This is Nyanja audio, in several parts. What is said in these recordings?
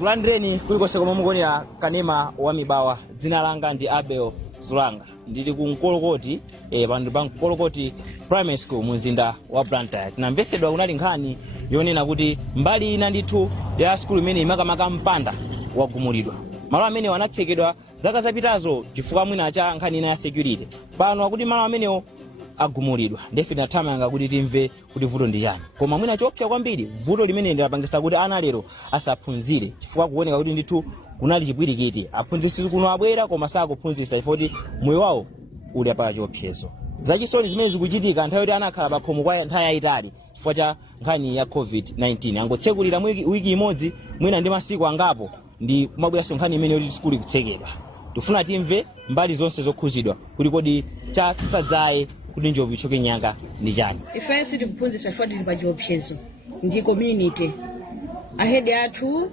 Ndikulandireni kulikonse komwe mukuonera kanema wa Mibawa. Dzina langa ndi Abel Zulanga. Ndili ku Nkolokoti, pandu pa Nkolokoti Primary School mu mzinda wa Blantyre. Tinamvesedwa kunali nkhani yonena kuti mbali ina ndithu ya school imene imakamaka mpanda wagumulidwa. Malo amene wanatsekedwa zaka zapitazo chifukwa mwina cha nkhani ina ya security. Pano akuti malo amenewo agumulidwa. Ndefe tinathamanga kuti timve kuti vuto ndi chani. Koma mwina chopsa kwambiri vuto limene ndilapangisa kuti ana lero asaphunzire chifukwa kuoneka kuti ndithu kunali chipwirikiti. Aphunzitsi kuno abwera koma sakuphunzitsa ifoti moyo wawo uli apala chiopsezo. Zachisoni zimene zikuchitika nthawi yoti anakhala pa khomo kwa nthawi yayitali chifukwa cha nkhani ya COVID-19. Angotsekulira wiki imodzi mwina ndi masiku angapo ndi kumabweranso nkhani imene yoti skuli kutsekedwa. Tifuna timve mbali zonse zokhuzidwa kuti kodi chasadzaye kuti njovu ichoke nyanga ndi chani. Ife siti kuphunzitsa ifoti ndi pa chiopsezo ndi community. Ahedi athu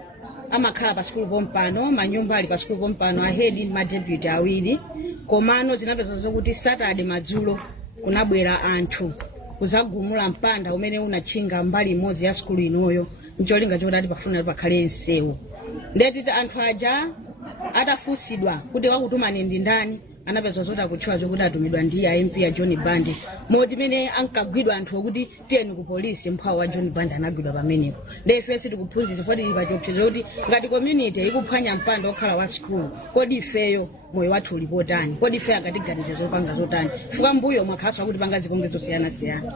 amakhala pa skulu pompano, manyumba ali pa skulu pompano, ahedi ndi madeputy awiri. Komano zinapeza zokuti Saturday madzulo kunabwera anthu kuzagumula mpanda umene unachinga mbali imodzi ya skulu inoyo. Ncholinga choti pafuna pakhale nsewu. Ndeti anthu aja atafusidwa kuti wakutumani ndi ndani, anapeza zoti akutchula zokuti atumidwa ndi MP ya John Bandi. Moti mene ankagwidwa anthu okuti tiyeni ku polisi mphawo wa John Bandi anagwidwa pamenepo. Ife sitikuphunzitsa foti pa chiopsezo kuti ngati community ikuphwanya mpanda okhala wa school, kodi ifeyo moyo wathu ulipotani, kodi ife akatiganiza zopanga zotani fuka mbuyo mwakhaso kuti panga zipongezo zosiyana-siyana.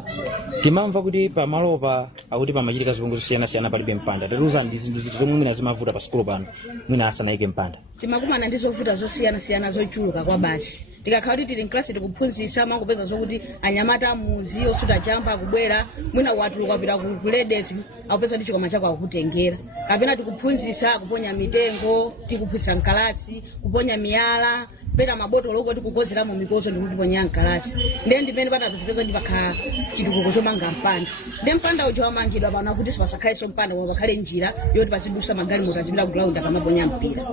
Timamva kuti pamalopa akuti pamachitika zipongezo zosiyana-siyana palibe mpanda. Tatiuza ndi zinthu zomwe mwina zimavuta pa skulu pano mwina asanayike mpanda. Timakumana ndi zovuta zosiyana-siyana zochuluka kwa basi. Tikakhala kuti tili mklasi tikuphunzitsa mangopeza zokuti anyamata muzi osuta jamba akubwera mwina watuluka kupita ku ladies akupeza ndi chikoma chako akutengera. Kapena tikuphunzitsa kuponya mitengo, tikuphunzitsa mkalasi, kuponya miyala, pena mabotolo oko tikukozeramo mikozo ndi kuponya mkalasi. Ndiye ndimene panapeza ndi pakhala chitukuko chomanga mpanda. Ndiye mpanda ujo wamangidwa pano kuti sipasakhaleso mpanda koma pakhale njira yoti pasidusa magalimoto azipita ku ground akamaponya mpira.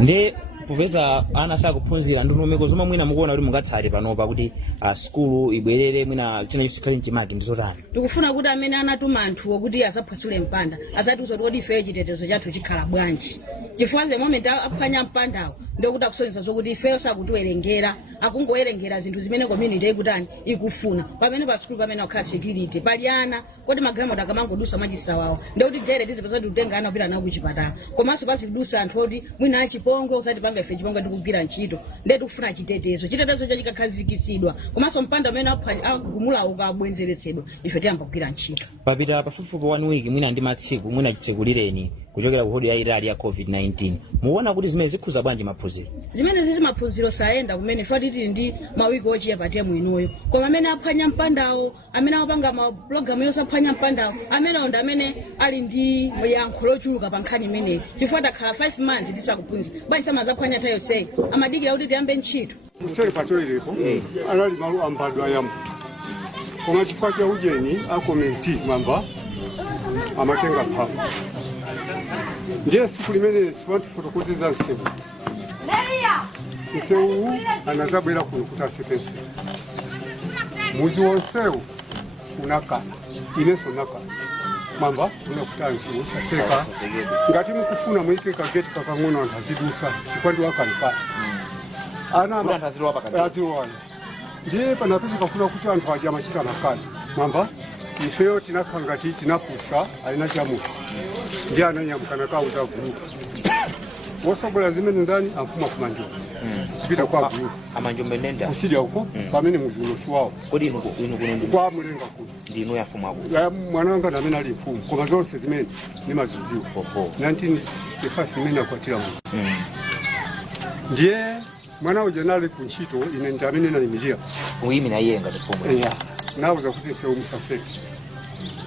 Ndiye popeza ana sakuphunzira ndondomeko zomwe mwina mukuona kuti mungatsate panopa kuti skulu ibwerere mwina china chisikhale mchimake ndizotani. Tikufuna kuti amene anatuma anthu okuti azaphwasule mpanda azatiuza kuti ife chitetezo chathu chikhala bwanji. Chifukwa the moment aphwanya mpandawo ndokuti akusonyeza zokuti ifeyo sakutiwerengera, akungowerengera zinthu zimene community ikutani ikufuna. Pamene pa skulu pamene akhala security pali ana kodi magalimoto akamangodusa machisawawa ndikuti jere tizipeza kuti utenga ana kupita nawo kuchipatala. Komanso pasidusa anthu oti mwina achipongo usati panga ife chipongo tikugwira ntchito. Ndiye tikufuna chitetezo cho chikakhazikitsidwa. Komanso mpanda amene agumula ukabwenzeretsedwa ife tiyamba kugwira ntchito. Papita pafupifupi 1 week mwina ndi matsiku mwina chitsekulireni kuchokera ku hodi yayitali ya COVID-19. Muona kuti zimene zikhuza bwanji maphunziro? Zimene zizi maphunziro sayenda kumene fati tili ndi mawiki ochepa temu inoyo. Koma amene aphwanya mpandawo, amene apanga ma program yosaphwanya mpandawo, amene onda amene ali ndi yankho lochuluka pa nkhani imeneyi. Chifukwa takhala 5 months tisakuphunzira. Bwanji samazaphwanya tayo sei. Amadikira kuti tiyambe ntchito. Kuseri patoilepo anali malo ambadwa ya mtu. Koma chifukwa cha ujeni akomenti mamba amatenga phapo. Ndiye siku limene siwanti fotokoziza nsewu. Nsewu anazabwera kunukuta sepense. Muzi wonsewu unakana. Ineso nakana. Mamba unakuta nsewu saseka. Ngati mukufuna mwike kageti kakang'ono antazidusa. Chikwandi wakanipasa. Ana antazirwa pakati. Ndiye panapezi kafuna kuti anthu aja machita nakana. Mamba ifeyo tinakangati tinapusa alina chamu. Ndiye ananyamukana kauza gurupu. Wosogola zimene ndani amfuma kumanjumbe. Kupita kwa gurupu. Amanjumbe nenda? Kusidia huko, pamene muzulo siwawo. Kodi inu kuno ndi? Kwa mulenga kuno. Ndi inu yafumu ako? Mwananga na mena ali mfumu. Koma zonse zimene ni mazuziwo. 1965 imene akwatira mu. Ndiye mwana uja nali kunchito ine ndamene nalimilia. Uyimi na iye ngati mfumu. Yeah. Nauza kuti sewu musaseke.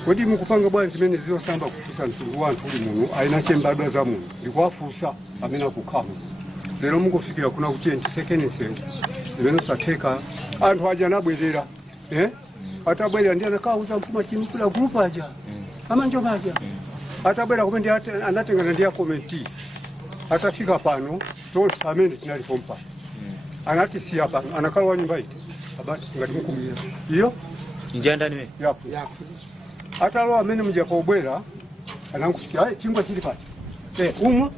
Kodi mukupanga bwanji zimene ziyosamba kufusa mtundu wanthu uli muno aina chembadwa za muno ndikuwafusa amene akukhala. Lero mungofikira kuna kuti second sense zimene satheka anthu aja anabwerera atabwera ndiye anakauza mfuma chini kula group aja amanjo maja atabwera kumene anatengana ndi komenti atafika pano tonse amene tinali pompa anati si hapa anakala nyumba ite abati ngati mukumira iyo njanda niwe yapo atalo amene mja kobwera anankusikia chingwa chili pati umu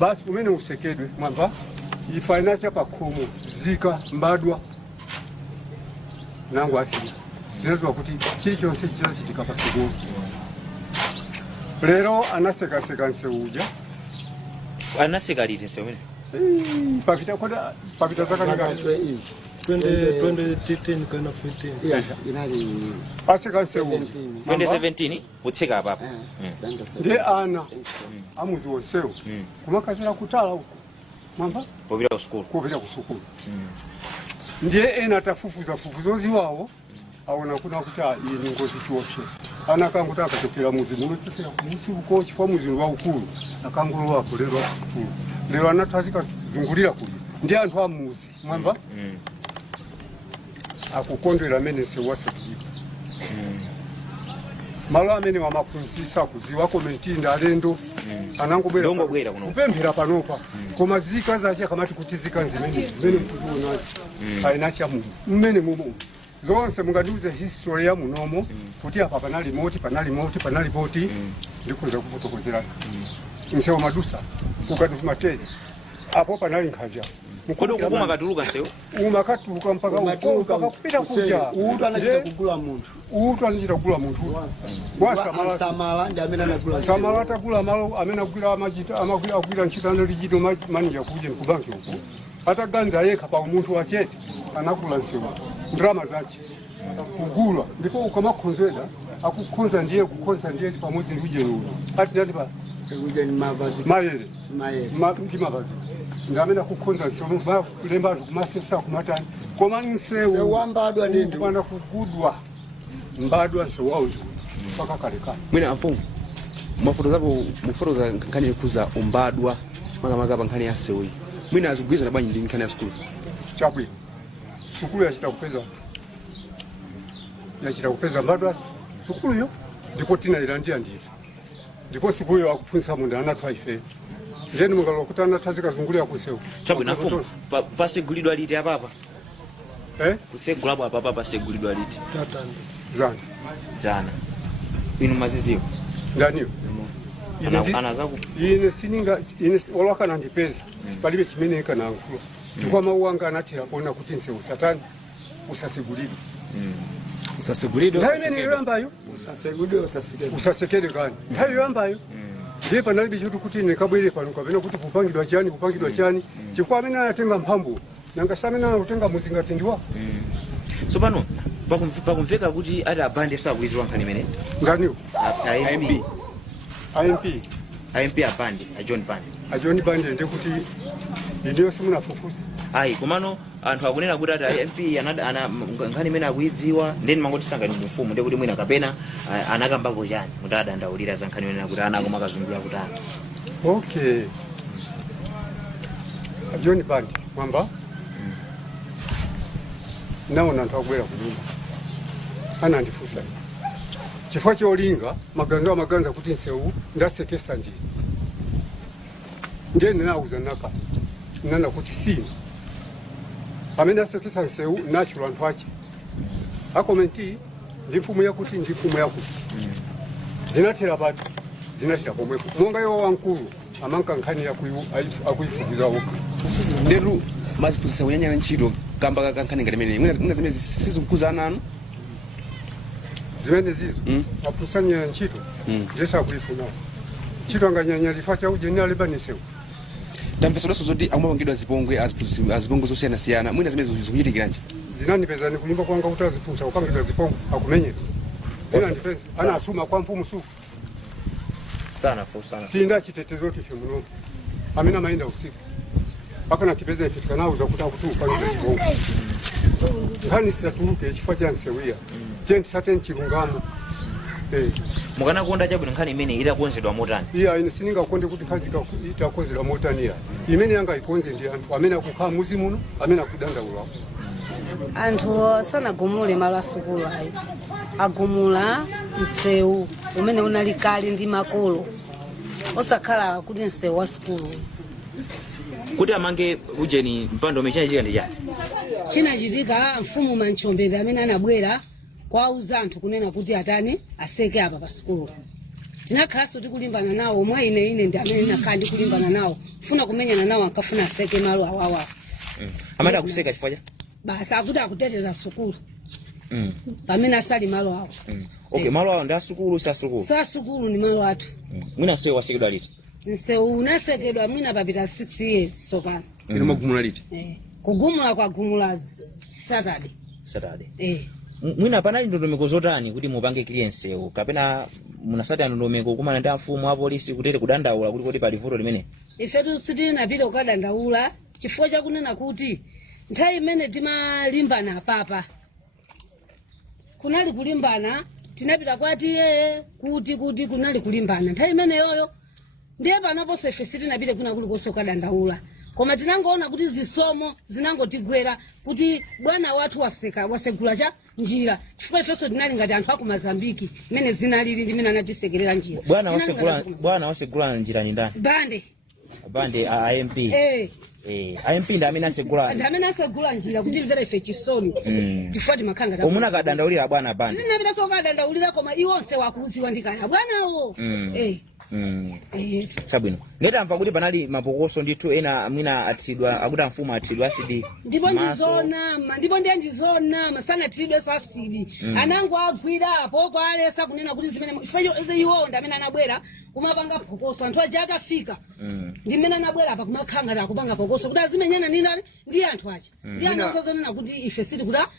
basi umene usekedwe mwamba ifainacha pakhomo zika mbadwa nangu asili zinazwa kuti chilichonse chizachitika pasukulu. Lero anasekaseka nseuja anaseka liti nsewene papita zaka 2013 kana 15 inali aseka nseuja 2017 utseka papa ndiye ana amuzi wonsewo kumakazira kutala uko mwamba popita ku sukulu ndiye ena tafufuza ziwawo aona kuna kuti iyi ngozi chiopsesa ana kangu takatokera muzi muno chokera kumusi uko chifwa muzi wa ukulu akangolowa kulero sukulu lero anatazika zungulira kuli ndi anthu amuzi mwamba akukondwera amene sewasa kuipa malo amene wamaphunzisa kuziwa komentinda alendo anangobwera kupemphera panopa koma zika zache kamati kuti zika zimene mkuzionazi ainacha mmene mumo zonse mungandiuze history ya munomo kuti apa panali moti ndikuza kufotokozerana msewu madusa ukatufu materi apo panali nkhazi apo kodi ukuma katuluka nsewu umakatuluka mpaka kupita kuja utu anachita kugula munthu samala ndi amene anagula samala atagula malo amene agwira ntchito lijito manija kuje nkubanki uko ataganza yekha pa umunthu wachete anakula nsewu ndrama zache kugula ndipo ukamakhonzera akukhonza ndiye pamodzi ndi ujenuyo ati ndati pa mayere mavazi ngamene akukhonza nsewu kulemba anthu kumasesa kumatani koma nsewu wambadwa ndindu pana kugudwa mbadwa nsewu wauzi mpaka kalekale mwina amfumu mafoto za nkhani yokuza umbadwa makamaka pa nkhani ya nsewu mwina azigwirizana bwanji ndi nkhani ya sukulu chabwino sukulu yachita kupeza mbadwa sukuluyo ndipo tinailandira ndife ndipo sukuluyo akuphunzitsa munthu anathu ife ndeni mungalowa kuti anatazika zungulira kusewu chabwino afumu pasegulidwa liti apapa kusegulapo apapa pasegulidwa liti dzana inu maziziwo ndaniyo ine sininga olwakana ndipeza palibe chimene ikanankhulo chifukwa mawu anga anathera kuona kuti nsewu satani usasegulidwe nthawi yoyambayo usasekere kani nthawi yoyambayo ndiye panalibe choti kuti nekabwere pano kapena kuti kupangidwa chani chifukwa amene anatenga mphamvu nanga samene anatenga muzi ngati ndiwa so pano pakumveka kuti ati abandi sakuiziwa nkhani imene nganiwo IMP abandi John Bandi ndikuti ndiyo simunafufuza ayi komano anthu akunena kuti ati IMP nkhani imene akuidziwa ndeni mangoti sanga ndi mfumu ndikuti mwina kapena anakambako chani kuti adandaulira za nkhani imene kuti ana akoma akazungulira kutani okay John Bandi mwamba naona anthu akubwera kunyumba anandifusa chifukwa cholinga maganza kuti nsewu ndasekesa ndiye ndinauza nana kuti sino amene asekesa nsewu nachula anthu ache akomenti ndi mfumu yakuti zinathera pati zinachita pomwepo monga iwo wankulu amanka nkhani akuifukiza okha ndetu maziphunzitsa kunyanyala ntchito kamba kankhani ngati imene mwina zimene sizikukuzana anu zimene zizo aphunzitsanya ntchito zesakuifunawo ntchito anganyanya lifa chauje ni alibanisewu tamvesoleso zoti amapangidwa zipongwe azipongwe zosiyanasiyana mwina zimene zikuchitikiranje zinandipeza kuimba kwanga kuti aziphunzitsa kupangidwa zipongwe akumenyera zinandipeza anasuma kwa mfumu suku sana tinda chitetezo tife muno amene amayenda usiku akana tipeza ife tikanauza kuti akuti upangidwa zipongwe nkhani situluke chifukwa cha nsewuya tisate chilungamo mukanakonda chabwino nkhani imene itakonzedwa motani ine siningakonde kuti nkhani itakonzedwa motani imene yanga ikonze ndi anthu amene akukhala muzi muno amene akudandaulapo anthu sanagumule malo asukulu ayi agumula msewu umene unali kale ndi makolo osakhala kuti msewu wa sukulu kuti amange ujeni mpando umene ndi chani chinachitika mfumu Manchombere amene anabwera kwauza anthu kunena kuti atani aseke apa pa sukulu tinakhalanso tikulimbana nawo omwe ine ndi amene nakhala ndikulimbana nawo funa kumenyana nawo ankafuna aseke malo awawa amati akuseka chifukwa cha basi akuti akuteteza sukulu pamene asali malo awo okay malo awo ndi asukulu sa sukulu ni malo athu mwina msewu wasekedwa liti msewu unasekedwa mwina papita 6 years sopano ino magumula liti kugumula kwagumula Saturday mwina panali ndondomeko zotani kuti mupange kliensewu kapena munasati ndondomeko kumana ndi amfumu apolisi kutere kudandaula kuti kodi pali vuto limene ifetu sitinapita kukadandaula chifukwa chakunena kuti nthawi imene timalimbana papa kunali kulimbana tinapita kwati kuti kunali kulimbana nthawi imene yoyo ndiye panoponso ife sitinapite kuna kulikonse kukadandaula koma tinangoona kuti zisomo zinangotigwera kuti bwana wathu wasegula cha njira chifukwa ifenso tinali ngati anthu aku Mozambiki imene zinalili ndimene anatisekerera njira bwana wasegula njira ni ndani bande AMP AMP ndi amene asegula njira kuti mvera ife chisoni chifukwa timakhanga omuna kadandaulira bwana bande ndinapita so kadandaulira koma iwonse wakuziwa ndikaya bwanawo sabwino ngeti amva kuti panali mapokoso ndithu ena mwina atidwa akuti amfumu atidwa asidi ndipo ndizona masana atidwe so asidi anango agwira apo kwalesa kunena kuti zimene iwo ndi amene anabwera kumapanga pokoso anthu aja atafika ndimene anabwera apa kumakhanga akupanga pokoso kuti azimenyana ndi anthu aja ndi anthu azonena kuti ife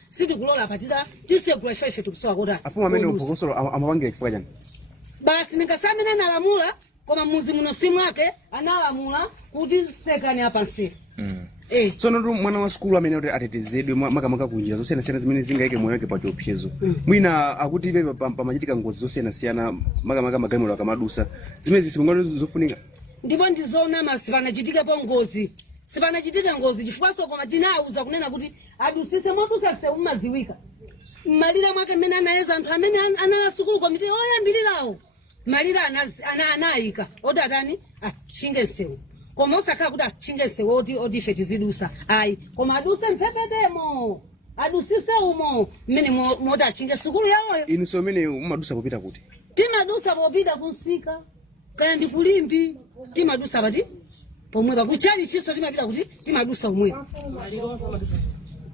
sitikulola patita tisegula ife tikusowa kota afumu amene upokoso amapangira chifukwa chani basi ningasamene analamula koma muzi muno simu yake analamula kuti sekani apa nsi tsono ndi mwana wa sukulu amene kuti atetezedwe makamaka kunjira zosiyanasiyana zimene zingaike moyo wake pa chiopsezo mwina akuti ipe pamachitika ngozi zosiyanasiyana makamaka magalimoto akamadusa zimene zisipangano zofunika ndipo ndizona sipanachitikepo ngozi chifukwaso koma tinauza kunena kuti adusise mwadusa msewu maziwika malira mwake mmene anayeza anthu amene anasukulu komiti oyambirirawo malira anayika oti atani achinge msewu koma osakhala kuti achinge msewu oti ife tizidusa ayi koma aduse mphepetemo adusise umo mmene moti achinge sukulu yawoyo inso mmene mumadusa popita kuti timadusa popita kunsika kaya ndi kulimbi timadusa pati pomwepa kuchali chiso timapita kuti timadusa umwepa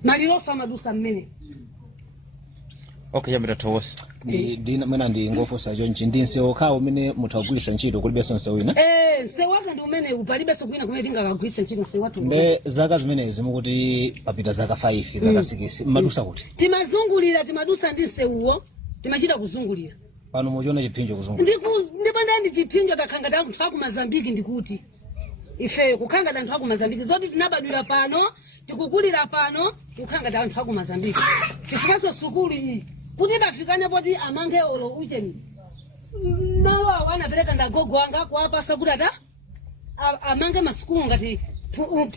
maliroso amadusa mmene okay yamira towosa mwina ndi ngofosa chonchi ndi nsewu kawo umene muthawugwiritsa ntchito kulibenso nsewu ina nsewu wake ndi umene upalibenso kwina kumene tingakagwiritsa ntchito nsewu wathu nde zaka zimenezi mukuti papita zaka 5 zaka 6 mmadusa kuti timazungulira timadusa ndi nsewuwo timachita kuzungulira pano muchiona chipinjo kuzungulira ndipo ndi chipinjo takhanga anthu aku Mozambiki ndikuti ife kukhanga anthu aku Mozambiki zoti tinabadwira pano tikukulira pano kukhanga anthu aku Mozambiki chifukwaso sukulu iyi kuti bafikane poti amange olo ucheni nawo anapereka ndagogo anga kuwapasa kuti ata amange masukulu ngati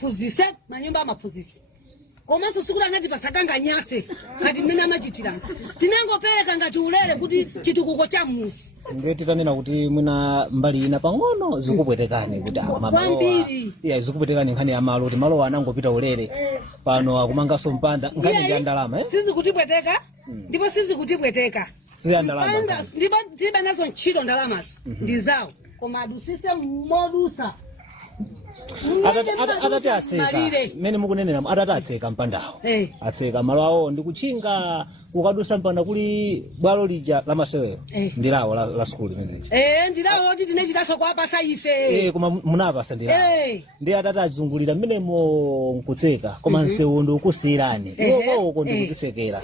phunzise manyumba amaphunzisi komanso sukulu anati pasakanga nyase ngati mmene amachitirana tinangopereka ngati ulere kuti chitukuko cha musi ngeti tanena kuti mwina mbali ina pang'ono zikupwetekani kuti kwambiri zikupwetekani nkhani ya malo kuti malo anangopita ulere pano akumangaso mpanda nkhani ndi ndalama sizikutipweteka ndipo sizikutipweteka ndalama ndipo tiba nazo ntchito ndalamazo ndi zawo koma adusise modusa atati atseka mmene mukunenera atati atseka mpandawo atseka malo awo ndi kuchinga kukadusa mpanda kuli bwalo lija la masewero ndi lawo la sukulu limeneji ndilawo loti tinechitaso kuwapasa ife koma munapasa ndilawo ndi atati azungulira mmenemo nkutseka koma nsewu ndi ukusiyirani iwoko ndi kuzisekera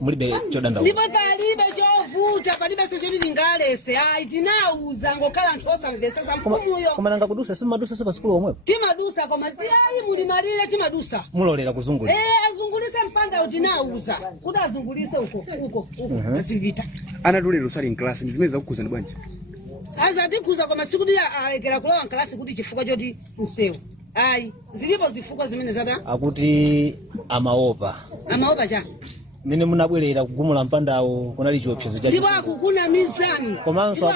mulibe chodandaula ndipo palibe chovuta palibe sechoti tingalese ayi tinauza ngokhala anthu osamvesesa mfumuyo koma nanga kudusa simadusa so pa sukulu omwepo timadusa koma tiayi muli malire timadusa mulolera kuzungulira azungulise mpanda utinauza kuti azungulise uko azivita anatulero usali mklasi ndi zimene zakukhuza bwanji azatikhuza koma sikuti alekera kulowa mklasi kuti chifukwa choti msewu ayi zilipo zifukwa zimene zata akuti amaopa chani mene munabwerera kugumula mpandawo kunali chiopsezo cha ndipo akukuna mizani komanso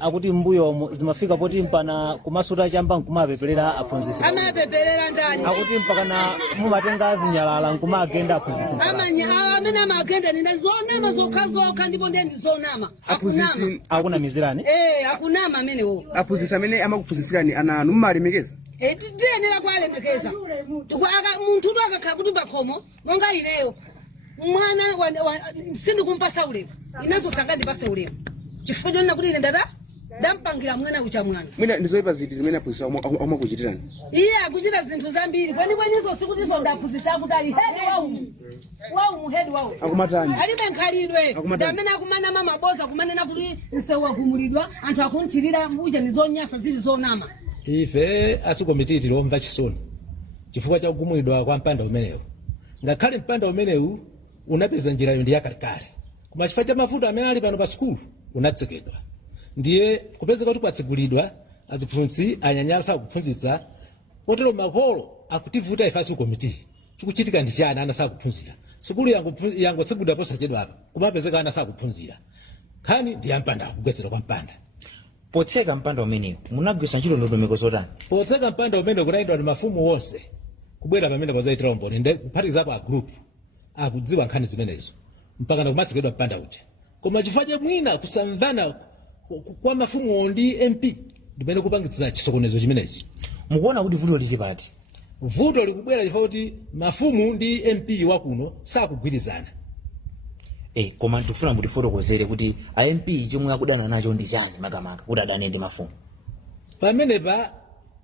akuti mbuyo zimafika poti mpana kumasuta chamba nkumapeperera aphunzitsi amapeperera ndani akuti mpakana mumatenga zinyalala nkumagenda aphunzitsi amene amagenda nenda zonama zokhazoka ndipo ndi zonama akunamizirani akunama amenewo aphunzitsi amene amakuphunzitsirani ana anu mumalemekeza tiyenera kuwalemekeza munthu uto akakhala kuti pakhomo monga ineyo mwana sindikumpasa ulemu inazo sanga ndipase ulemu chifukwa chonena kuti ine ndampangira mwana ucha mwana mwina ndizoyipa ziti zimene aphunzitsi amakuchitirani iye akuchita zinthu zambiri kwenikweninso sikutiso ndaphunzitsa kuti ali hedi waumu hedi wawu akumatani alibe nkhalidwe ndamene akumanama maboza kumanena kuti nsewu agumulidwa anthu akunthirira uja nizonyasa zizi zonama ife asikomiti tilomva chisoni chifukwa cha kugumulidwa kwa mpanda umenewu ngakhale mpanda umenewu unapeza njirayo ndi yakalekale koma chifukwa cha mavuto amene ali pano pa sukulu unatsekedwa ndiye kupezeka kuti kwatsegulidwa aziphunzitsi anyanyasa kuphunzitsa kotero makolo akutivuta ife asikomiti chikuchitika ndi chani ana sakuphunzira sukulu yangotsegulidwa posachedwa apa kumapezeka ana sakuphunzira nkhani ndi yampanda kugwetsedwa kwa mpanda potseka mpanda umenewu munagwisa ntchito ndondomeko zotani potseka mpanda umenewu kunayendwa ndi mafumu wonse kubwera pamene kwazaitira umboni ndi kuphatikizapo a group akudziwa nkhani zimenezo mpaka nakumatsekedwa mpanda uja koma chifukwa cha mwina kusamvana kwa mafumu ndi MP ndimene kupangitsa chisokonezo chimenechi mukuona kuti vuto lili pati vuto likubwera chifukwa kuti mafumu ndi MP wakuno sakugwirizana koma ndikufuna mutifotokozere kuti a MP chomwe akudana nacho ndi chani makamaka kuti adane ndi mafumu pamenepa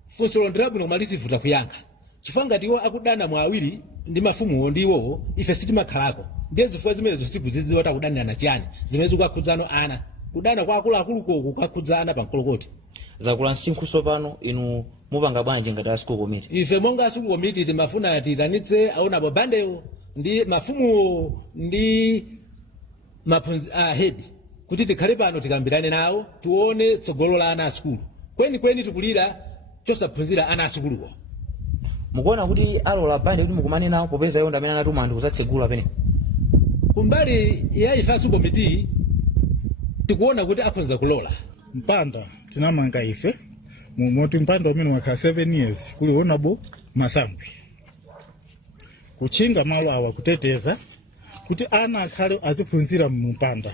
funso londera bwino koma litivuta kuyankha chifukwa ngati iwo akudana mwa awiri ndi mafumuwo ndi iwowo ife sitimakhalako ndiye zifukwa zimenezo sitikuzidziwa kuti akudanirana chiyani zimene zikukakhudzano ana kudana kwa akuluakuluko kukakhudzana pa mkolokoti zakula msinkhuso pano inu mupanga bwanji ngati a school committee ife monga school committee timafuna tiyitanitse aonapo bandewo ndi mafumuwo ndi head kuti tikhale pano tikambirane nawo tione tsogolo la ana a sukulu kwenikweni tikulira chosaphunzira ana a sukuluwo mukuona kuti alola bande kuti mukumane nawo popeza iwo ndamene anatuma anthu kuzatsegula pene kumbali ya ife school committee tikuona kuti akhonza kulola mpanda tinamanga ife mumoti mpanda umene wakhala 7 years kulionabo masambwi kuchinga malo awa kuteteza kuti ana akhale aziphunzira mumpanda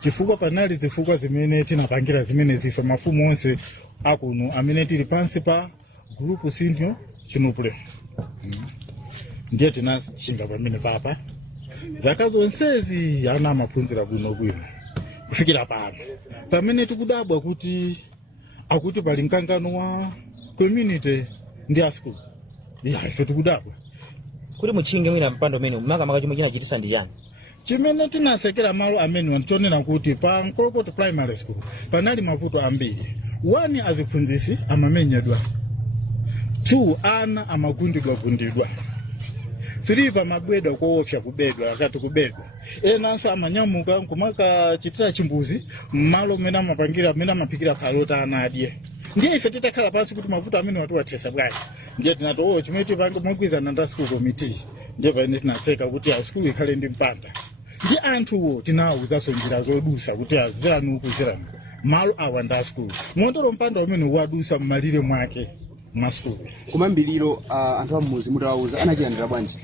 chifukwa panali zifukwa zimene tinapangira zimene zife mafumu onse akuno amene tili pansi pa group senior chinupule ndiye tinachinga pamene papa zaka zonsezi ana amaphunzira bwino kufikira pano pamene tikudabwa kuti akuti pali mkangano wa community ndi a school ife tikudabwa kuti muchinge mwina mpando umene makamaka chomwe chinachitisa ndi chani chimene tinasekera malo amene chonena kuti pa Nkolokoti primary school panali mavuto ambiri 1 aziphunzitsi amamenyedwa 2 ana amagundidwa 3 pamabwedwa koopsa kubedwa akati kubedwa enanso amanyamuka nkumaka chitira chimbuzi mmalo mene amapangira mene amaphikira palota ana adye ndiye ife titakhala pansi kuti mavuto amene watiwathesa bwanji ndiye tinati chimene tipange mogwizana ndi school committee ndiye pamene tinatseka kuti school ikhale ndi mpanda ndi anthuwo tinawuzanso njira zodusa kuti aziranu kuziranu malo awa ndi school motero mpanda umene wadusa mmalire mwake mwa school kumambiliro anthu amuzi mutawauza anachilandira bwanji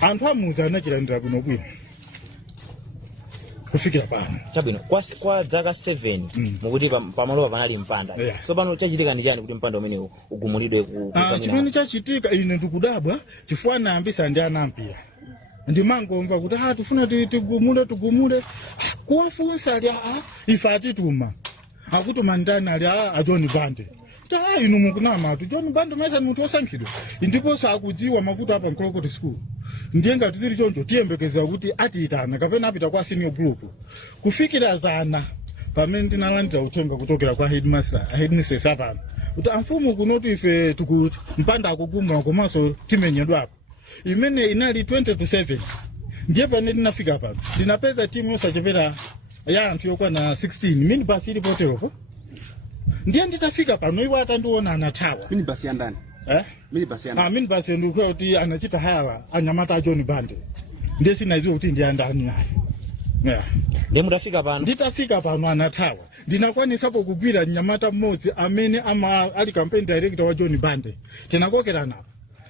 anthu amuzi anachilandira bwino kufikira pano chabwino kwa zaka 7 mukuti pamalowa panali mpanda so pano chachitika ndi chani kuti mpanda umene ugumulidwe kusamina chimene chachitika ine ndikudabwa chifukwa naambisa ndi anampira ndimangomva kuti tifuna tigumule kuwafunsa ali ife atituma akutuma ndani ali a John Bande inu mukunama atu John Bande maisa ni munthu osankhidwa ndiponso akudziwa mavuto apa Nkolokoti school ndiye ngati zili choncho tiyembekeza kuti atiitana kapena apita kwa senior group kufikira zana pamene ndinalandira uthenga kuchokera kwa headmistress apano kuti amfumu kunoti ife tikuti mpanda akugumula komanso timenyedwapo imene inali 20-7 ndiye pamene tinafika pano ndinapeza timu yosachepera ya anthu yokwana 16 mini basi ilipo teropo ndiye nditafika pano iwo atandiona anathawa mini basi yandani mini basi yandani mini basi ndikuwa kuti anachita hawa anyamata a John Bande ndiye sinaziwa kuti ndiyandani naye. Yeah. Ndiye mutafika pano? Nditafika pano anathawa. Ndinakwanisapo kugwira mnyamata mmodzi amene ali campaign director wa John Bande. Tinakokera napo.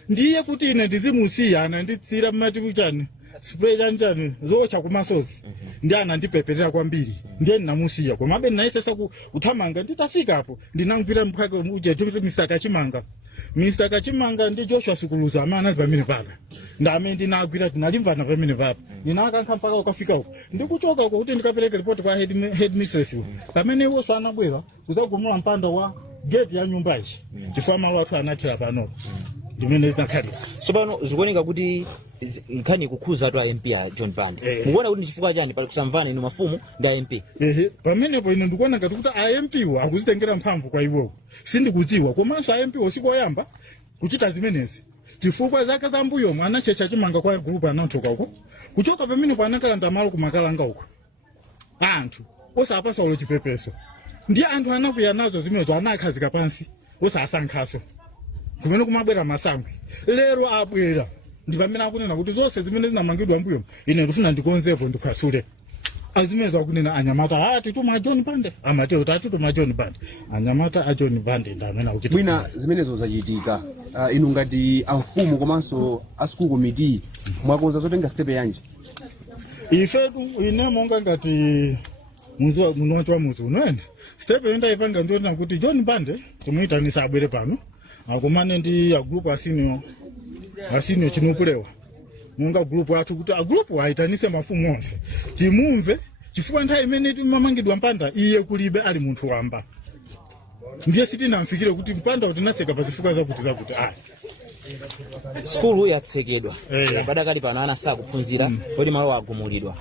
Ndiye kuti ine ndizimusiya ananditsira mmati kuchani. Spray chanjani zocha kumasozi. Ndiye anandipepetera kwambiri. Ndiye ndinamusiya. Komabe ndinayesesa kuthamanga nditafika hapo. Ndinangwira mpaka uje Mr. Kachimanga. Mr. Kachimanga ndi Joshua Sukuluza amene ali pamene papa. Ndamene ndinagwira tinalimbana pamene papa. Ndinakankha mpaka ukafika huko. Ndikuchoka uko kuti ndikapereka report kwa headmistress. Pamene iwo sanabwera kuzagumula mpanda wa gate ya nyumba ichi. Chifukwa malo athu anathira pano. Ndimene zinakhalira. So pano zikuoneka kuti nkhani kukhuza tu MP a John Bande. Mukuona kuti chifukwa chani pali kusamvana inu mafumu ndi MP? Pamenepo ine ndikuona ngati kuti MP wo akuzitengera mphamvu kwa iwo. Sindikudziwa komanso MP wo sikoyamba kuchita zimenezi. Chifukwa zaka za mbuyo mwana checha chimanga kwa group anathoka uko. Kuchoka pamenepo anakalanda malo kumakalanga uko. Anthu osapasa ulo chipepeso. Ndiye anthu anakuya nazo zimenezo anakhazika pansi osasankhaso. Kumene kumabwera masangwe. Lero abwera. Ndi pamene akunena kuti zonse zimene zinamangidwa mbuyo ine ndifuna ndikonzepo ndikhasule. Azimeza kunena anyamata ati tuma John Bande. Amateo tatu tuma John Bande. Anyamata a John Bande ndamena kuti mwina zimenezo zachitika. Inu ngati amfumu komanso a school committee mwakonza zotenga step yanji. Ifetu ine monga ngati munochwa muzu unoenda. Step yenda ipanga ndiona kuti John Bande tumuitanisa abwere pano. Akumane ndi a group asinyo chinopulewa. Munga group athu kuti a group aitanise mafumu onse. Timumve chifukwa nthawi imene timamangidwa mpanda iye kulibe ali munthu wamba. Ndiye sitinamfikire kuti mpanda utinaseka pa zifukwa zakuti Skulu yatsekedwa. Padakali pano ana sakuphunzira kodi malo agumulidwa.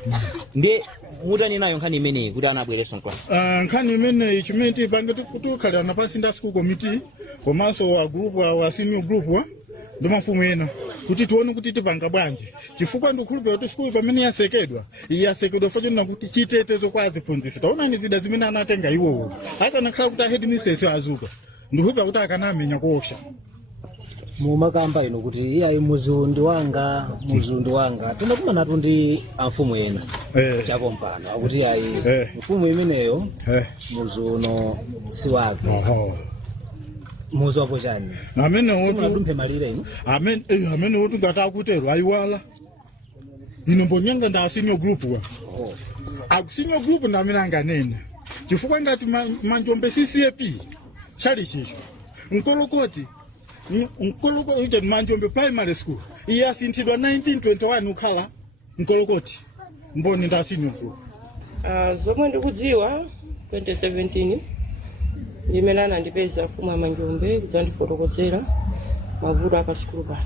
Ndiye mutani nayo nkhani imeneyi kuti anabwereso class. Nkhani imeneyi chimene tipange tikukhala napasi nda school committee komanso a group wa senior group wa ndo mafumu ena kuti tione kuti tipanga bwanji. Chifukwa ndikhulupirira kuti school pamene yasekedwa fachona kuti chitetezo kwa aziphunzitsi. Taona ni zida zimene anatenga iwowo. Akanakhala kuti headmistress azuka. Ndikupa kuti akanamenya kuosha. Mumakamba ino kuti iyayi muzundi wanga tinakumana ndi amfumu ena chakompano akuti iyayi mfumu imeneyo muzuno si wake muzu wako chani amene wotu dumphe malire ino amene wotu ngatakutero ayiwala ino mbonyanga nda senior group wa senior group na amene anganene chifukwa ngati manjombe CCAP chali chicho nkolokoti uje Manjombe primary school iya sinthidwa 1921 ukhala Nkolokoti mboni ndasini uko zomwe ndikudziwa 2017 ndimelana ndipeza kumwa Manjombe kudzandifotokozera mavuto apa sikulu pa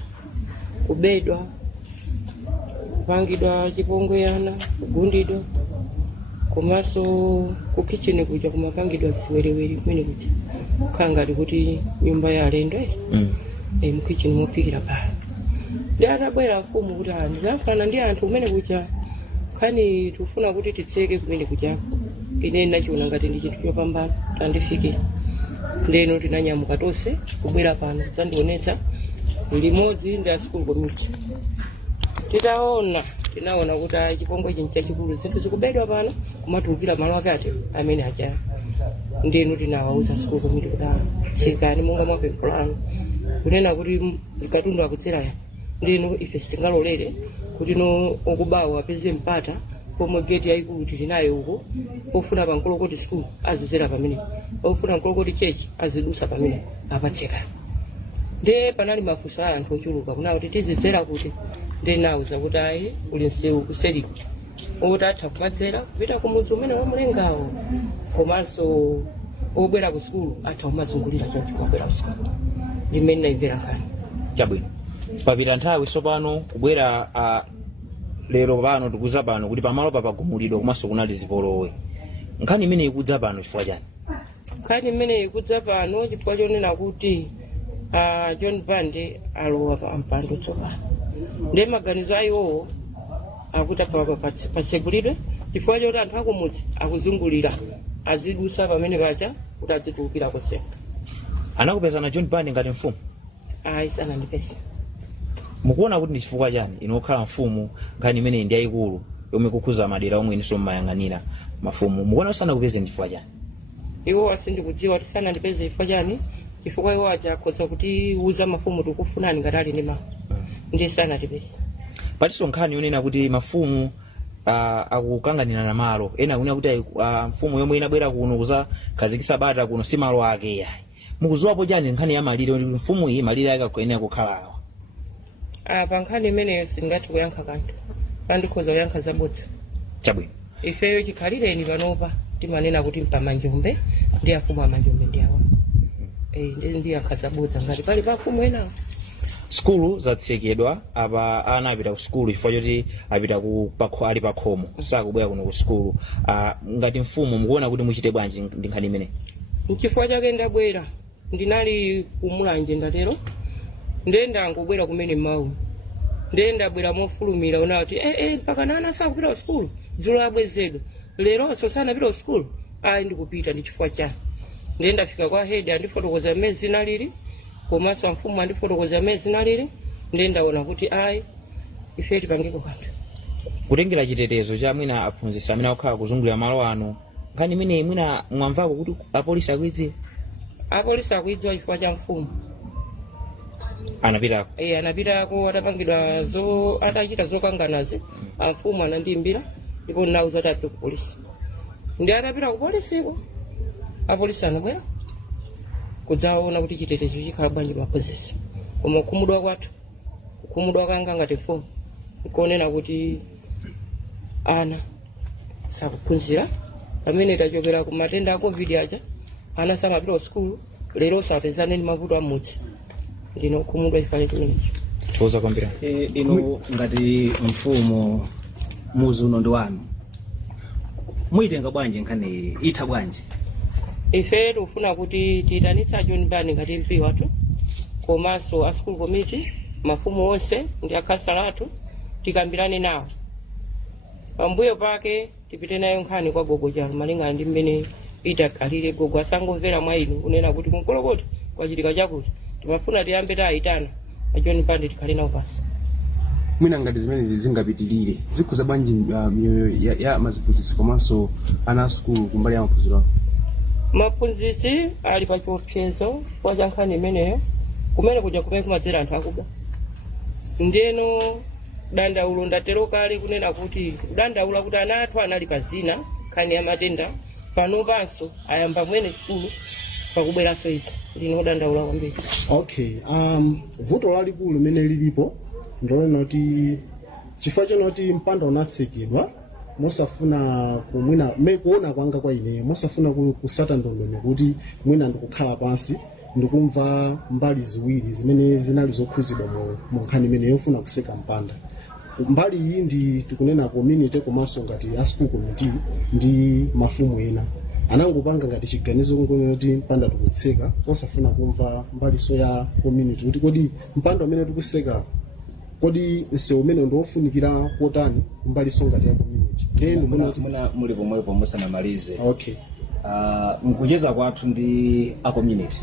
kubedwa kupangidwa chipongweyana kugundidwa komanso ku kitchen kuja kumapangidwa ziwerewere kumene kuti khangati kuti nyumba ya alendo mu kitchen mopikira pa ndi atabwera mfumu kuti ndizafana ndi anthu kumene kuja khani tufuna kuti titseke kumene kujako ine nachiona ngati ndi chinthu chopambana tandifike ndeno tinanyamuka tonse kubwera pano kudzandionetsa limodzi ndi a school committee tinaona kuti chipongwe chinhu chachikulu zinthu zikubedwa pano kumatulukira malo akati amene acha ndeno tinawauza school committee kuti tsikani monga mwapemphulano kunena kuti katundu akutsera ndeno ife sitingalolere kuti okubawa apeze mpata pomwe gate yayikulu tilinayo uko ofuna pa Nkolokoti school azizera pamene ofuna Nkolokoti church azidusa pamene apatseka nde panali mafunso a anthu ochuluka kuna kuti tizizera kuti ndenauza kuti ayi uli msewu kuseriko oti atha kumadzera kupita kumudzi umene wamulengawo komanso obwera ku sukulu atha kumazungulira choncho kubwera ku sukulu limene naimvera nkhani chabwino papita nthawi tsopano kubwera lero pano tikuza pano kuti pamalo papagumulidwa komanso kunali zipolowe nkhani imene ikudza pano chifukwa chani nkhani imene ikudza pano chifukwa chonena kuti John Bande alowa pa mpando tsopano ndi maganizo ayiwowo akuti patsegulidwe chifukwa choti anthu akumudzi akuzungulira azidusa pamene pacha kuti azitulukira konse anakupezana John Bande ngati mfumu ayi sanandipeza mukuona kuti ndi chifukwa chani inokhala mfumu nkhani imene ndi yayikulu yomwe kukhuza madera omwe inso mmayang'anira mafumu mukuona usana kupeze chifukwa chani? Iwo asindikudziwa tisana ndipeze chifukwa chani, chifukwa iwo aja akhoza kuti uza mafumu tikufunani ngati ali ndi mawu ndiye sana tipeze. Patinso nkhani yonena kuti mafumu akukanganira na malo ena akunya kuti mfumu yomwe inabwera kuno kuzakhazikitsa bata kuno si malo ake yayi. Mukuziwapo chani nkhani ya malire kuti mfumu iyi malire ake akuyenera kukhala awa? Pa nkhani imeneyo singati kuyankha kanthu pandikhoza kuyankha zabodza. Chabwino ifeyo chikhalireni panopa timanena kuti mpamanjombe ndi afumu amanjombe ndi awa. Ndi yankha zabodza ngati pali pa afumu enawo. Skulu zatsekedwa apa ana apita ku skulu chifukwa choti apita ali pa khomo sakubwera kuno ku skulu. Ngati mfumu mukuona kuti muchite bwanji ndi nkhani imene? Chifukwa chake ndabwera ndinali kumulanje ndatero ndenda ngobwera kumene mawu ndenda bwera mofulumira ona kuti mpaka nana sakupita ku skulu dzulo abwezedwa lero so sana pita ku skulu ndikupita ndi chifukwa chake. Ndenda fika kwa head andifotokoza mezi nalili komanso mfumu andifotokoza mezi nalili ndendaona kuti ife tipangeko kanthu kutengera chitetezo cha mwina aphunzitsi amene akukhala kuzungulira malo ano. Nkhani imene mwina mwamvako kuti apolisi akuidziwa? Apolisi akuidziwa chifukwa cha mfumu anapitako. Anapitako atapangidwa atachita zokanganazi amfumu anandiimbira ndipo ndinauza kuti apite ku polisi ndi atapita ku polisiko apolisi anabwera kudzaona kuti chitetezo chikhala bwanji maphunzitsi. Koma kukhumudwa kwathu kukhumudwa kanga ngati mfumu nkonena kuti ana sakuphunzira pamene tachokera ku matenda a covid aja ana samapita ku skulu lero sapezane ndi mavuto amudzi ndino kukhumudwa chifukwa chimenechi. Toza kwambira ino ngati mfumu muzi uno ndi wanu muitenga bwanji nkhani itha bwanji? Ife tikufuna kuti tiyitanitsa John Mbani ngati MP wathu komanso a school committee mafumu onse ndi akhasala athu tikambirane nawo pambuyo pake tipite nayo nkhani kwa gogo chalo malingana ndi mmene itakhalire gogo asangomvera mwa inu kunena kuti kunkolokoti kwachitika chakuti timafuna tiyambe tayitana a John Mbani tikhale nawo pasi. Mwina ngati zimene zingapitilire zikhuza bwanji miyoyo ya maphunzitsi komanso ana a skulu kumbali ya maphunziro awo? Maphunzitsi ali pa chiopsezo kwa cha nkhani imeneyo kumene kuja kumene kumadzera anthu akuba ndeno dandaulo ndatero kale kunena kuti dandaula kuti ana athu anali pa zina nkhani ya matenda panopanso ayamba mwene skulu pakubweranso izi ndino dandaula kwambiri. Okay, vuto lalikulu limene lilipo ndolena kuti chifukwa chenoti mpanda unatsekedwa mosafuna kumwina kuona kwanga kwa ineyo mosafuna kusata ndondomeko kuti mwina ndikukhala pansi ndikumva mbali ziwiri zimene zinali zokhuzidwa mu nkhani imene yofuna kuseka mpanda. Mbali iyi ndi tikunena community komanso ngati a school committee ndi mafumu ena anangopanga ngati chiganizo kungonena kuti mpanda tikutseka osafuna kumva mbaliso ya community kuti kodi mpanda umene tikuseka kodi msewu umene ndiofunikira kotani mbaliso ngati ya community. Muna muli pomwepo musanamalize. Okay. Mkucheza kwathu ndi a community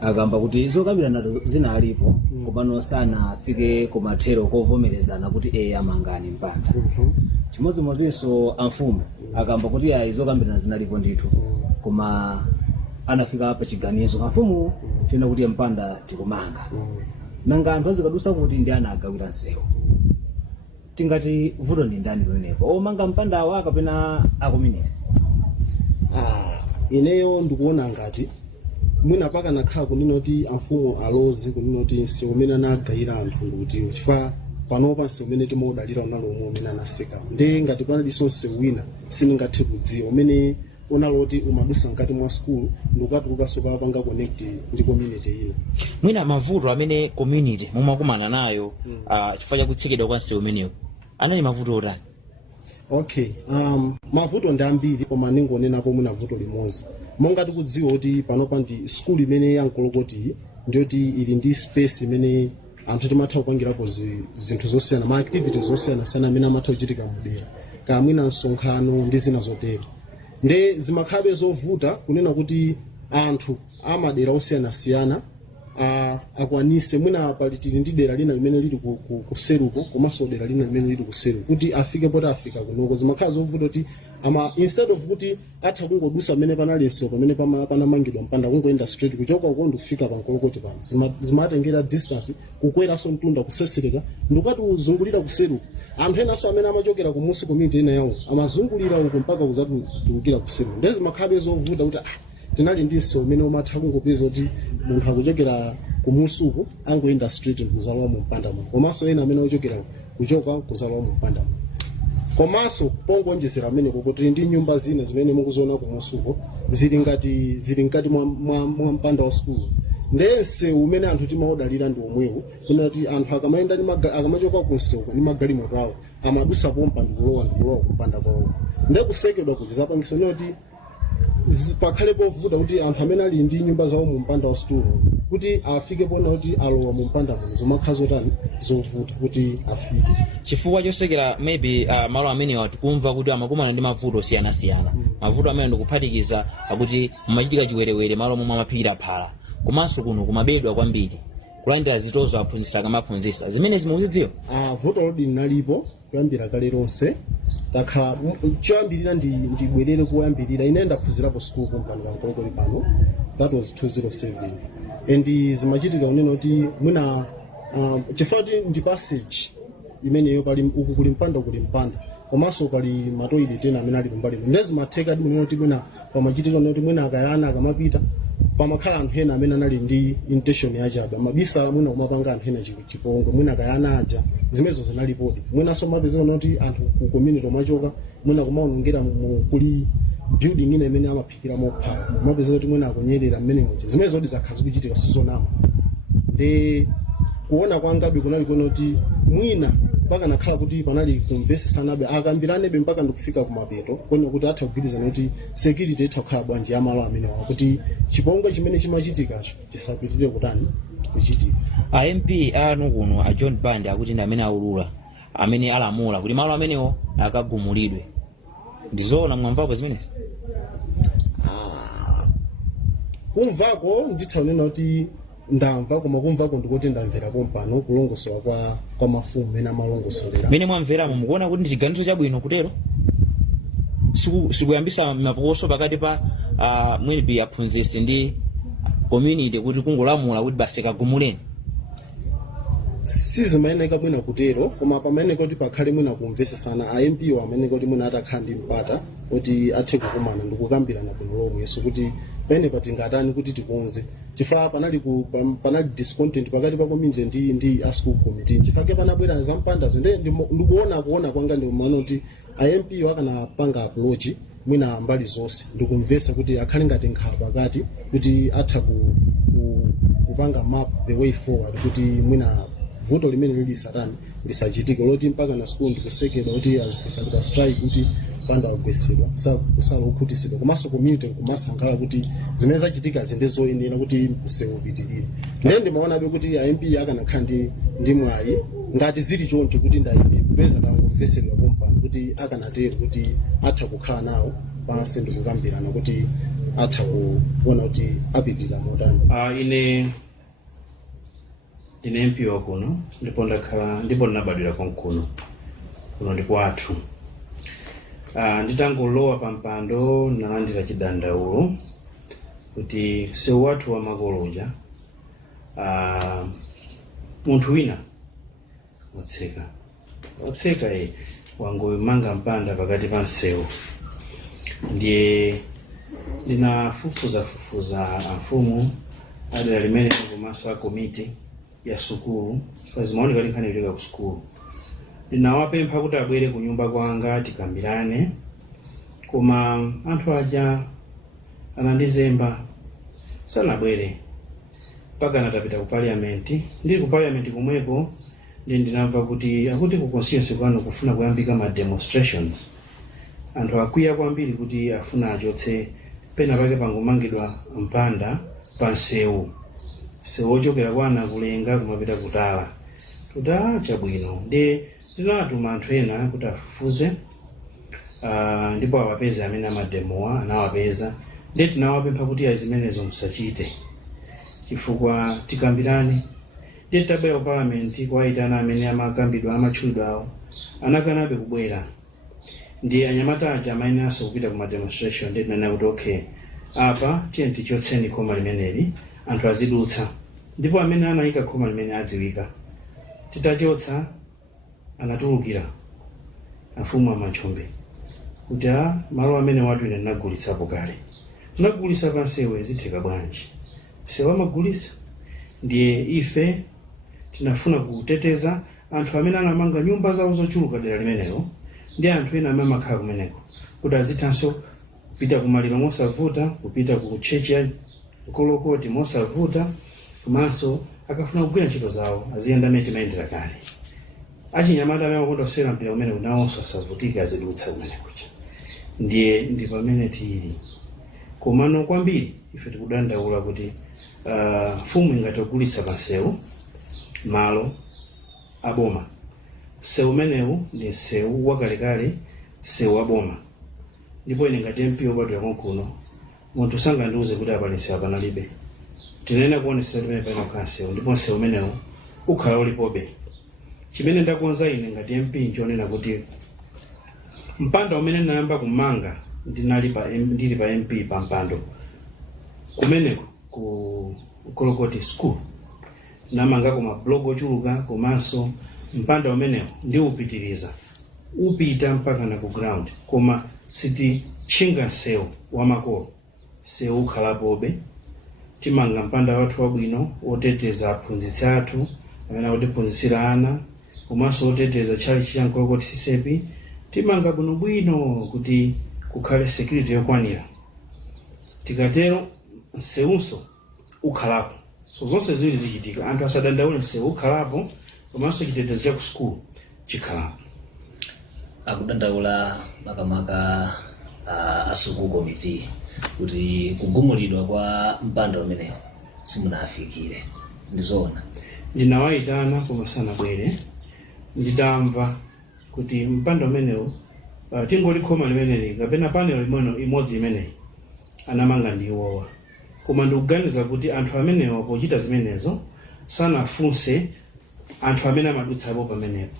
agamba kuti zokambirana zina alipo kopano sana afike kumathero kovomerezana kuti amangani mpanda. Chimodzimodzinso amfumu agamba kuti zokambirana zinalipo ndithu koma anafika apa chiganizo amfumu chena kuti mpanda tikumanga nanga anthu azikadusa kuti ndi ana agawira nsewu tingati vuto ndi ndani pamenepo omanga mpanda awa kapena a community? Ineyo ndikuona ngati mwina paka nakhala kunena kuti amfumu aloze kunena kuti nsewu umene anagawira anthu kuti chifukwa panopa nsewu umene timaudalira unalo omwe umene anaseka ndi ngati panaliso nsewu wina sindingathe kudziwa umene unaloti umadusa mkati mwa skulu ndikukatulukaso panga connect ndi community ina. Mwina mavuto amene community mumakumana nayo chifukwa cha kutsekedwa kwa nsewu umenewu anali mavuto otani? Okay, mavuto ndi ambiri koma ningonenapo mwina vuto limodzi. Monga tikudziwa kuti panopa ndi skulu imene yankolokoti ndiyoti ili ndi space imene anthu timatha kupangirapo zinthu zosiyana ma activities zosiyana amene amatha kuchitika mudera kaya mwina msonkhano ndi zina zotero. Nde zimakhabe zovuta kunena kuti anthu amadera osiyanasiyana akwanise mwina pali tili ndi dera lina limene lili kuseruko komanso dera lina limene lili kuseruko kuti afike poti afika kunoko zimakhala zovuta kuti instead of kuti atha kungodusa pamene panali nsewu pamene panamangidwa mpanda kungoenda straight kuchoka uko ndikufika pankolokoti pano zimatengera distance kukweranso mtunda kusesereka ndikati uzungulira kuseruko anthu enanso amene amachokera kumusi community ena yawo amazungulira uko mpaka kuzatulukira kuseruko ndezi zimakhala zovuta kuti tinali ndi nsewu umene umatha kungopeza kuti munthu akuchokera kumusi uko angoenda straight kuzalowa mu mpanda muno komanso ena amene ochokera kuchoka kuzalowa mu mpanda muno komanso pongonjezera ameneko kuti ndi nyumba zina zimene mukuziona kumusi uko zili ngati mwa mpanda wa skulu ndense umene anthu timaodalira ndi omwewo kuti anthu akamayenda akamachoka ku nsewu ndi magalimoto awo amadusa pompa ndikulowa kumpanda kwawo ndekusekedwa kuti zapangiso noti pakhale povuta kuti anthu amene ali ndi nyumba zawo mu mpanda wa skulu kuti afike pona kuti alowa mu mpanda muno zomakhala zotani zovuta kuti afike chifukwa chosekera maybe malo amene tikumva kuti amakumana ndi mavuto osiyanasiyana mavuto amene ndikuphatikiza akuti mumachitika chiwerewere malo momwe amaphikira phala komanso kuno kumabedwa kwambiri kulandira zitozo aphunzitsa akamaphunzitsa zimene zimuzidziwa vuto lodi linalipo kuyambira kale lonse takhala choyambirira ndibwerere kuyambirira ine ndaphunzirapo skulu kumpando pankolokoli pano that was 207 and zimachitika unena kuti mwina chifukwa ndi passage imeneyo pali uku kuli mpanda kuli mpanda komanso pali matoilet ena amene ali kumbali ndezi matheka ndi munena kuti mwina pamachitika kuti mwina akayana akamapita pamakhala anthu ena amene anali ndi intention yachabe mabisa mwina kumapanga anthu ena chipongwe mwina akayana aja zimenezo zinalipodi mwinanso mapezeka kuti anthu ku community omachoka mwina kumaonongera kuli building ina imene amaphikira mophala mapezeka kuti mwina akunyerera mmene moja zimenezo ndi zakhazi kuchitika sizonama ndi kuona kwangabe kunali kuona kuti mwina mpaka nakhala kuti panali kumvesesanabe akambiranebe mpaka ndikufika kumapeto kuona kuti atha kugwirizana kuti security itha kukhala bwanji yamalo amenewa kuti chipongwe chimene chimachitikacho chisapitirire kutani kuchitika amp anu kuno a John Band akuti ndi amene aulula amene alamula kuti malo amenewo akagumulidwe ndizoona mwamvapo zimenezi kumvako nditha kunena kuti ndamva koma kumvako ndikuti ndamvera pompano kulongosola kwa mafumu amene amalongosolera mene mwamveramo mukuona kuti ndi chiganizo chabwino kutero sikuyambisa mapokoso pakati pa mwinibi aphunzitsi ndi community kuti kungolamula kuti basi kagumuleni sizimayeneka mwina kutero koma pamayeneka kuti pakhale mwina kumvesesana amp amene kuti mwina atakhala ndi mpata kuti athe kukumana ndikukambirana bwino lomweso kuti pene patingatani kuti tikonze chifukwa panali discontent pakati pa community ndi a school committee chifukwa panabwera zamphandazo ndikuona kwanga ndikumaona kuti amp akanapanga approach mwina mbali zonse ndikumvesa kuti akhale ngati nkhala pakati kuti atha kupanga map the way forward kuti mwina vuto limene lili satani lisachitike loti mpaka na school ndikusekedwa kuti azikusakita strike kuti panda agwesedwa kusala ukhutisidwa komanso community kumasangala kuti zimene zachitika zinde zoyenera kuti seupitirire ndiye ndimaonabe kuti amp akanakhala ndi mwayi ngati zili choncho kuti ndayimbi kupeza kamvesedwa pompano kuti akanatero kuti atha kukhala nawo pansi ndikukambirana kuti atha kuona kuti apitirira motani ine MP wa kuno ndipo ndinabadwira konkuno kuno ndi kwathu nditangolowa pampando nalandira chidandaulo kuti sewu wathu wa makoloja munthu wina watseka wangomanga mpanda pakati pa nsewu ndiye ndinafufuza amfumu adera limene komanso a komiti ya sukulu pazimaoneka kuti nkhani ileka ku sukulu ndinawapempha kuti abwere ku nyumba kwanga tikambirane koma anthu aja anandizemba sanabwere mpaka natapita ku parliament ndili ku parliament kumwepo ndinamva kuti akuti ku constituency kwanu kufuna kuyambika ma demonstrations anthu akwiya kwambiri kuti afuna achotse pena pake pangomangidwa mpanda pa nsewu ochokera kwana kulenga kumapita kutala chabwino ndinatuma anthu ena kuti afufuze ndipo awapeze amene amademowa anawapeza tinawapempha kuti azimenezo musachite chifukwa tikambirane ndiye tabwera ku parliament kuwayitana amene amakambidwa amatchulidwa awo anakanabe kubwera ndi anyamata aja amayenanso kupita ku mademonstration ndi tinanena kuti okay apa tiye tichotseni khoma limeneli anthu azidutsa ndipo amene anayika khoma limene adziwika. Titachotsa anatulukira afumu amachombe kuti malo amene watu ine ndinagulitsapo kale unagulitsa pansewu zitheka bwanji sewu amagulitsa. Ndiye ife tinafuna kuteteza anthu amene anamanga nyumba zawo zochuluka dera limenelo ndi anthu ena amene amakhala kumeneko kuti azithanso kupita kumaliro mosavuta, kupita ku chechi ya Kolokoti mosavuta, komanso akafuna kugwira ntchito zawo aziyenda meti mayendera kale. Achinyamata amene akonda kusera mpira umene unawonso asavutika azidutsa kumeneko. Ndiye ndi pamene tili komano kwambiri ife tikudandaula kuti fumu ingatogulitsa pansewu malo aboma. Sewu menewu ndi sewu wakalekale, sewu aboma. Ndipo ine ngati MP obadwa konkuno munthu sangandiuze kuti apalese apanalibe. Tinena kuonesa pamene pano kansewu ndipo sewu menewu ukhala ulipobe. Chimene ndakonza ine ngati MP nchonena kuti mpanda umene nayamba kumanga ndili pa MP pa mpando kumeneko ku Kolokoti school namanga kuma blog ochuluka komanso mpanda umenewo ndi upitiriza upita mpaka na ku ground koma siti chinga sewu wamakolo sewu ukhalapobe. Timanga mpanda wathu wabwino oteteza aphunzitsi athu amene akutiphunzitsira ana komanso oteteza chali cha Kolokoti sisepi. Timanga bwinobwino kuti kukhale security yokwanira. Tikatero sewunso ukhalapo. So zonse ziwiri zichitika anthu asadandaule sewu ukhalapo komanso chitetezo cha ku school chikhalapo. Akudandaula makamaka asuku komiti kuti kugumulidwa kwa mpanda umenewo simunafikire. Ndizoona ndinawayitana koma sanabwere. Nditamva kuti mpanda umenewo tingoli khoma limeneli kapena panel imodzi imeneyi anamanga ndiwowa. Koma ndikuganiza kuti anthu amenewo pochita zimenezo sanafunse anthu amene amadutsapo pamenepo.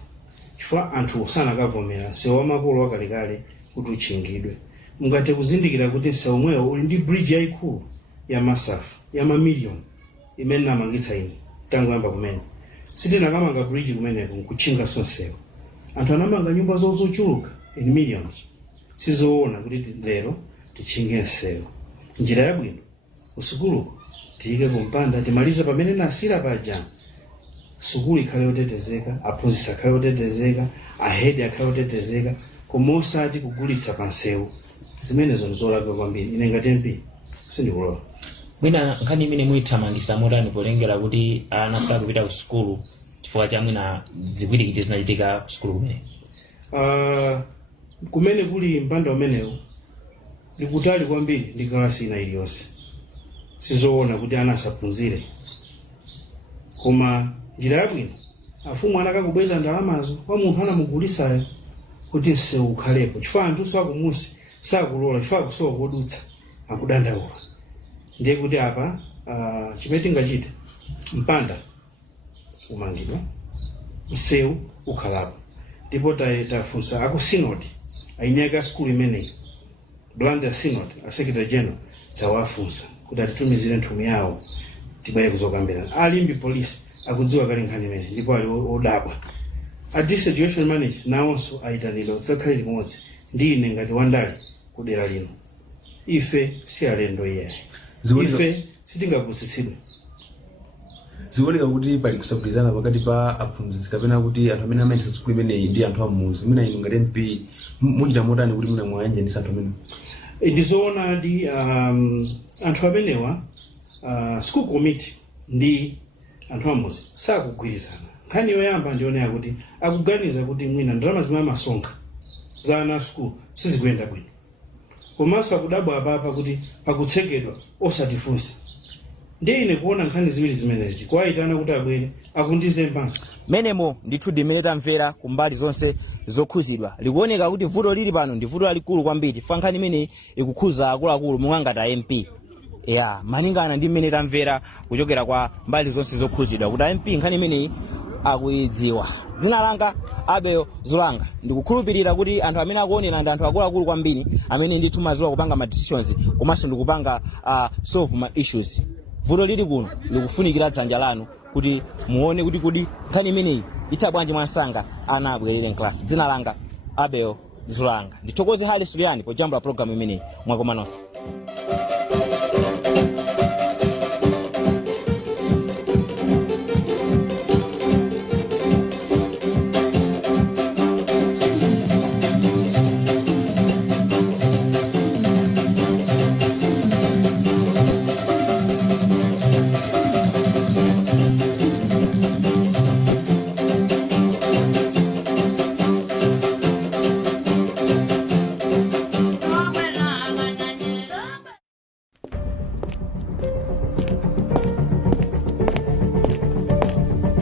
Chifukwa anthu sanakavomera sewu wamakolo wakalekale kuti uchingidwe. Mungathe kuzindikira kuti sewu omwewo uli ndi bridge yayikulu ya masafu ya mamiliyoni imene namangitsa ine tangoyamba kumene. Sitinakamanga bridge kumeneko nkuchinga sonsewo. Anthu anamanga nyumba zochuluka in millions. Sizoona kuti lero tichinge sewu. Njira yabwino usukuluko tiyike kumpanda timalize pamene nasira paja. Sukulu ikhale yotetezeka, aphunzitsi akhale yotetezeka, ahedi akhale yotetezeka, koma osati kugulitsa pansewu. Zimenezo nzolakwa kwambiri. Ine ngati MP sindikulola. Mwina nkhani imene muithamangisa motani polengera kuti ana sakupita ku sukulu chifukwa cha mwina zipwirikiti zinachitika ku sukulu kumene. Kumene kuli mpanda umenewu ndikutali kwambiri ndi kalasi ina iliyonse. Sizoona kuti ana asaphunzire. Koma njira yabwino afumu anakakubweza ndalamazo kwa munthu anamugulisayo kuti nsewu ukhalepo. Chifukwa anthu sakumusi sakulola chifukwa kusowa kodutsa akudandaula. Ndiye kuti apa chimene tingachita mpanda umangidwa nsewu ukhalapo. Ndipo tafunsa aku synod ainyaka school imeneyi Blantyre synod a secretary general tawafunsa kuti atitumizire nthumwi yawo tibwere kuzokambirana. Alimbi police akudziwa kali nkhani imene ndipo ali odabwa. A district situation manager nawonso aitanidwa kudzakhala limodzi ndi ine ngati wandale kudera lino. Ife si alendo iye. Ife sitingapusitsidwe. Zikuoneka kuti pali kusagwirizana pakati pa aphunzitsi kapena kuti anthu amene amayendetsa sukulu imeneyi ndi anthu amuzi. Mwina inu ngati MP muchita motani kuti mwina mwayanjanitsa anthu amene? Ndizoona ndi anthu amenewa school committee ndi anthu amuzi sakugwirizana. Nkhani yoyamba ndionera kuti akuganiza kuti mwina ndalama zimene amasonkha za ana school sizikuyenda bwino. Komanso akudabwa apapa kuti pakutsekedwa osatifunsa. Ndiye ine kuona nkhani ziwiri zimenezi kuwayitana kuti abwere akundize mpanso. Menemo ndithu dimene tamvera kumbali zonse zokhuzidwa. Likuoneka kuti vuto lili pano ndi vuto lalikulu kwambiri. Chifukwa nkhani imene ikukhuza akuluakulu mwangati MP. ya malingana ndi mmene tamvera kuchokera kwa mbali zonse zokhuzidwa kuti MP nkhani imeneyi akuidziwa. Dzina langa Abel Zulanga, ndikukhulupirira kuti anthu amene akuonera ndi anthu akuluakulu kwambiri amene ndithu maziwa kupanga ma decisions komanso ndikupanga solve ma issues. Vuto lili kuno likufunikira dzanja lanu kuti muone kuti kodi nkhani imeneyi itha bwanji mwansanga ana abwerere mklasi. Dzina langa Abel Zulanga, ndithokoze hali Suyani pojambula program imeneyi mwakomanonse.